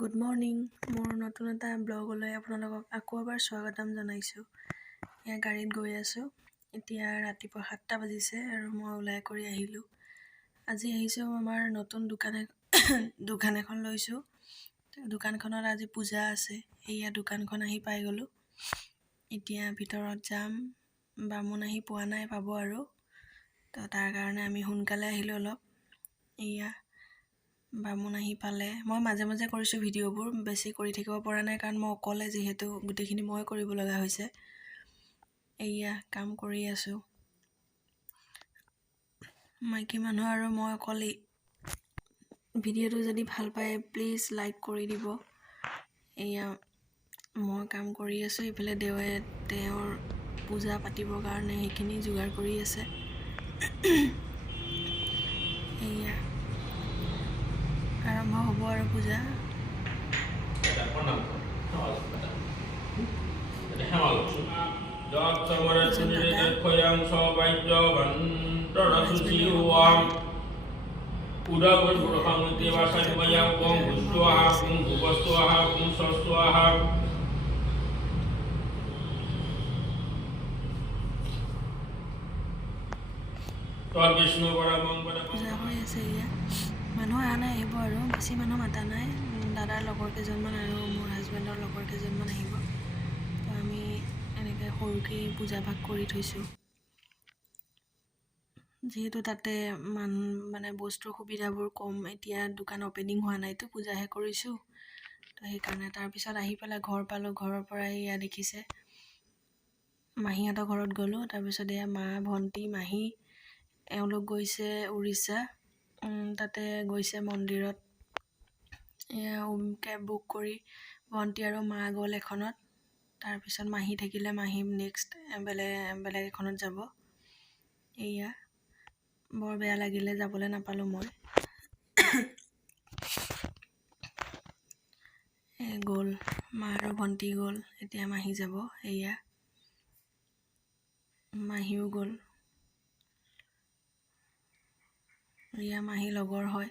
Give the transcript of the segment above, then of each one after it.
Good morning. মোৰ নতুন এটা ব্লগলৈ আপোনালোকক আকৌ এবাৰ স্বাগতম জনাইছোঁ। এয়া গাড়ীত গৈ আছোঁ। এতিয়া ৰাতিপুৱা 7টা বাজিছে আৰু মই ওলাই কৰি আহিলোঁ। আজি আহিছোঁ আমাৰ নতুন দোকান এখন লৈছোঁ। দোকানখনত আজি পূজা আছে। এয়া দোকানখন আহি পাই গ'লোঁ। এতিয়া ভিতৰত যাম। বামুণ আহি পোৱা নাই, পাব আৰু। তো তাৰ কাৰণে আমি সোনকালে আহিলোঁ অলপ। এয়া বামুণ আহি পালে। মই মাজে মাজে কৰিছোঁ ভিডিঅ'বোৰ, বেছি কৰি থাকিব পৰা নাই কাৰণ মই অকলে, যিহেতু গোটেইখিনি মই কৰিব লগা হৈছে। এয়া কাম কৰি আছোঁ। মাইকী মানুহ আৰু মই অকলেই। ভিডিঅ'টো যদি ভাল পায় প্লিজ লাইক কৰি দিব। এয়া মই কাম কৰি আছোঁ। ইফালে দেৱে তেওঁৰ পূজা পাতিবৰ কাৰণে সেইখিনি যোগাৰ কৰি আছে। এয়া আৰম্ভ হ'ব আৰু পূজা। পূজা হৈ আছে। এয়া মানুহ অহা নাই, আহিব আৰু। বেছি মানুহ মাতা নাই। দাদাৰ লগৰ কেইজনমান আৰু মোৰ হাজবেণ্ডৰ লগৰ কেইজনমান আহিব। তো আমি এনেকৈ সৰুকৈ পূজা ভাগ কৰি থৈছোঁ। যিহেতু তাতে মানে বস্তুৰ সুবিধাবোৰ কম। এতিয়া দোকান অপেনিং হোৱা নাইতো, পূজাহে কৰিছোঁ। তো সেইকাৰণে তাৰপিছত আহি পেলাই ঘৰ পালোঁ। ঘৰৰ পৰা এয়া দেখিছে, মাহীহঁতৰ ঘৰত গ'লোঁ। তাৰপিছত এয়া মা, ভণ্টি, মাহী এওঁলোক গৈছে উৰিষ্যা। তাতে গৈছে মন্দিৰত। এয়া কেব বুক কৰি ভণ্টি আৰু মা গ'ল এখনত। তাৰপিছত মাহী থাকিলে, মাহী নেক্সট বেলেগ এখনত যাব। এয়া বৰ বেয়া লাগিলে যাবলৈ নাপালোঁ মই। গ'ল মা আৰু ভণ্টি গ'ল। এতিয়া মাহী যাব। এয়া মাহীও গ'ল। এয়া মাহী লগৰ হয়,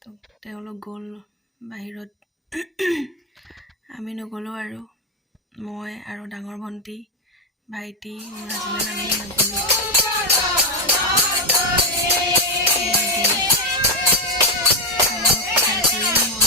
তো তেওঁলোক গ'ল বাহিৰত। আমি নগ'লোঁ আৰু। মই আৰু ডাঙৰ ভণ্টি, ভাইটি, মোৰ হাজবেণ্ড, আমি নগ'লোঁ। খাই কৰি মই